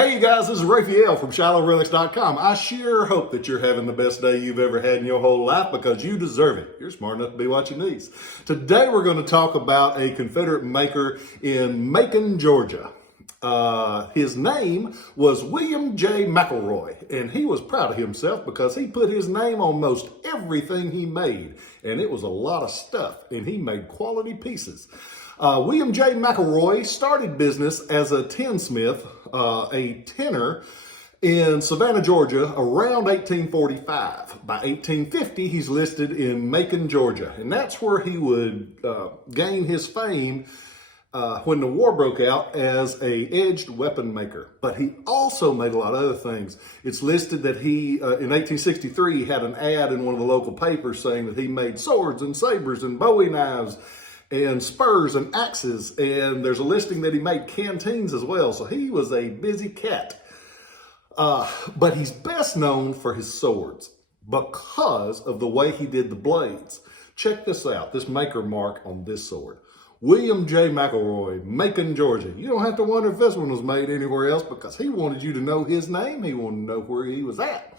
Hey you guys, this is Rafael from Relics.com. I sure hope that you're having the best day you've ever had in your whole life because you deserve it. You're smart enough to be watching these. Today we're going to talk about a Confederate maker in Macon, Georgia. His name was William J. McElroy, and he was proud of himself because he put his name on most everything he made, and it was a lot of stuff, and he made quality pieces. William J. McElroy started business as a tinsmith, a tinner in Savannah, Georgia around 1845. By 1850, he's listed in Macon, Georgia, and that's where he would gain his fame when the war broke out as a edged weapon maker. But he also made a lot of other things. It's listed that he, in 1863, had an ad in one of the local papers saying that he made swords and sabers and bowie knives and spurs and axes, and there's a listing that he made canteens as well. So he was a busy cat. But he's best known for his swords because of the way he did the blades. Check this out, this maker mark on this sword. William J. McElroy, Macon, Georgia. You don't have to wonder if this one was made anywhere else because he wanted you to know his name. He wanted to know where he was at.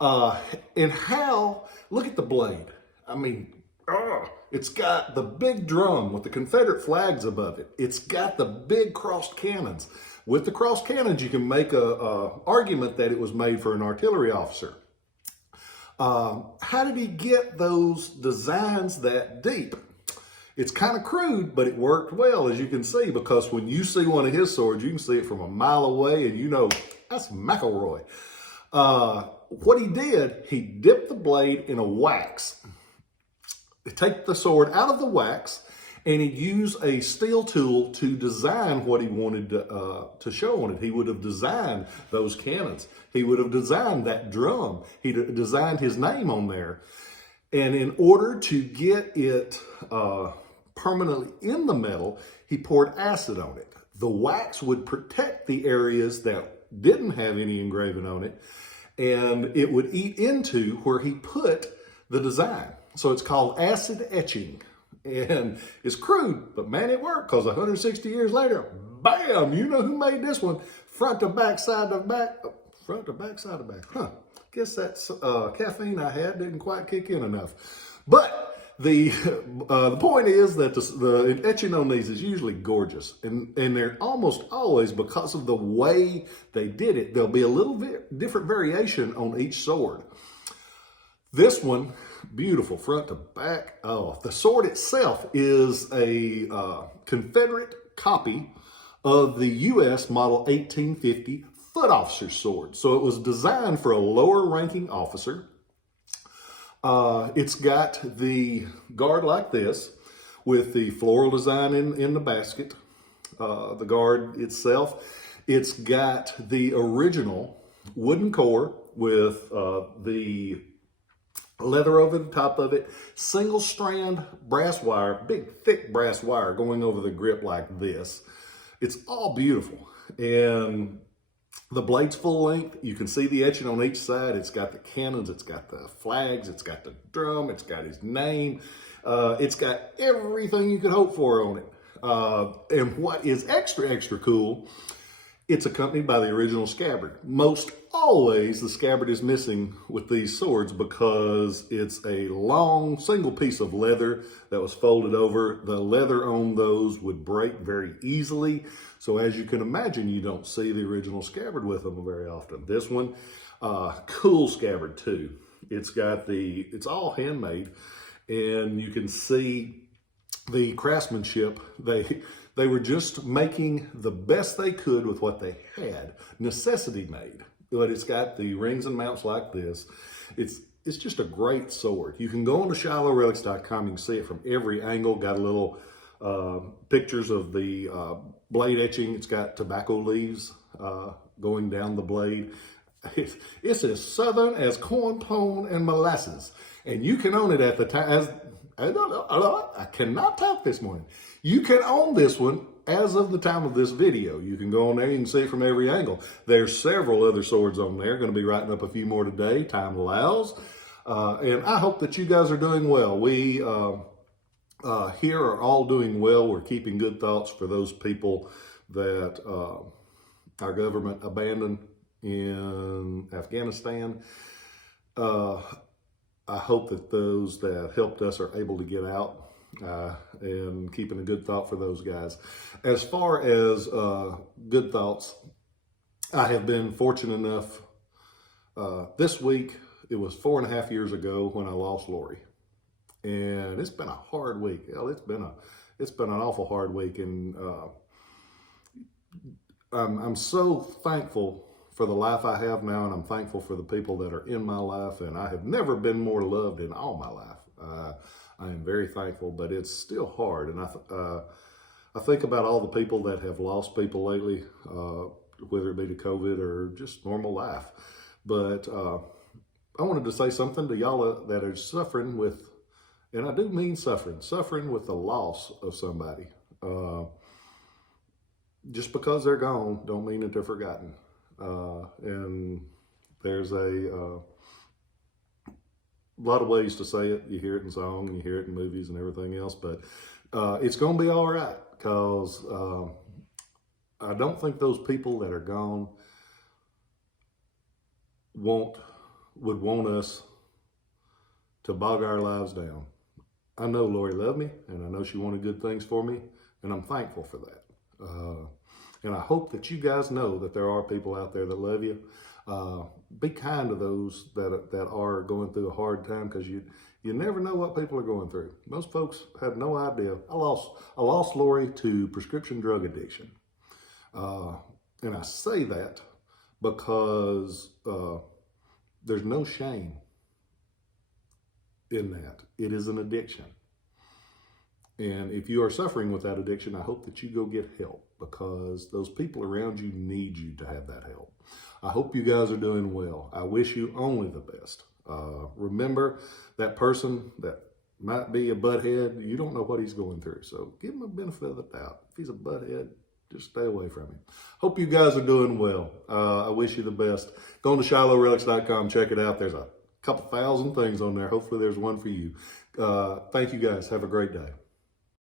And how, look at the blade. I mean, it's got the big drum with the Confederate flags above it. It's got the big crossed cannons. With the crossed cannons, you can make a argument that it was made for an artillery officer. How did he get those designs that deep? It's kind of crude, but it worked well, as you can see, because when you see one of his swords, you can see it from a mile away, and you know, that's McElroy. What he did, he dipped the blade in a wax. Take the sword out of the wax, and he'd use a steel tool to design what he wanted to show on it. He would have designed those cannons. He would have designed that drum. He designed his name on there. And in order to get it permanently in the metal, he poured acid on it. The wax would protect the areas that didn't have any engraving on it, and it would eat into where he put the design. So it's called acid etching, and it's crude, but man, it worked, because 160 years later, bam, you know who made this one? Front to back, side to back, front to back, side to back. Guess that's caffeine I had didn't quite kick in enough. But the point is that the etching on these is usually gorgeous, and they're almost always, because of the way they did it, there'll be a little bit different variation on each sword. This one, beautiful front to back. Oh, the sword itself is a Confederate copy of the U.S. Model 1850 foot officer sword. So it was designed for a lower ranking officer. It's got the guard like this with the floral design in the basket. The guard itself, it's got the original wooden core with the leather over the top of it, single strand brass wire, big thick brass wire going over the grip like this. It's all beautiful, and the blade's full length. You can see the etching on each side. It's got the cannons, it's got the flags, it's got the drum, it's got his name. It's got everything you could hope for on it. And what is extra, extra cool, it's accompanied by the original scabbard. Most always the scabbard is missing with these swords because it's a long single piece of leather that was folded over. The leather on those would break very easily. So as you can imagine, you don't see the original scabbard with them very often. This one, cool scabbard too. It's all handmade, and you can see the craftsmanship. They were just making the best they could with what they had, necessity made. But it's got the rings and mounts like this. It's just a great sword. You can go on to ShilohRelics.com. You can see it from every angle. Got a little pictures of the blade etching. It's got tobacco leaves going down the blade. It's as southern as corn pone and molasses. And you can own it at the time. I cannot talk this morning. You can own this one as of the time of this video. You can go on there, you can see it from every angle. There's several other swords on there. Going to be writing up a few more today, time allows. And I hope that you guys are doing well. We here are all doing well. We're keeping good thoughts for those people that our government abandoned in Afghanistan. I hope that those that helped us are able to get out, and keeping a good thought for those guys. As far as good thoughts, I have been fortunate enough. This week, it was 4.5 years ago when I lost Lori, and it's been a hard week. Hell, it's been an awful hard week, and I'm so thankful for the life I have now, and I'm thankful for the people that are in my life, and I have never been more loved in all my life. I am very thankful, but it's still hard, and I think about all the people that have lost people lately, whether it be to COVID or just normal life. But I wanted to say something to y'all that are suffering with, and I do mean suffering with the loss of somebody. Just because they're gone don't mean that they're forgotten. And there's a lot of ways to say it. You hear it in song, and you hear it in movies and everything else, but it's going to be all right, because I don't think those people that are gone would want us to bog our lives down. I know Lori loved me, and I know she wanted good things for me, and I'm thankful for that. And I hope that you guys know that there are people out there that love you. Be kind to those that are going through a hard time, because you never know what people are going through. Most folks have no idea. I lost Lori to prescription drug addiction. And I say that because there's no shame in that. It is an addiction. And if you are suffering with that addiction, I hope that you go get help, because those people around you need you to have that help. I hope you guys are doing well. I wish you only the best. Remember, that person that might be a butthead, you don't know what he's going through. So give him a benefit of the doubt. If he's a butthead, just stay away from him. Hope you guys are doing well. I wish you the best. Go on to ShilohRelics.com. Check it out. There's a couple thousand things on there. Hopefully there's one for you. Thank you guys. Have a great day.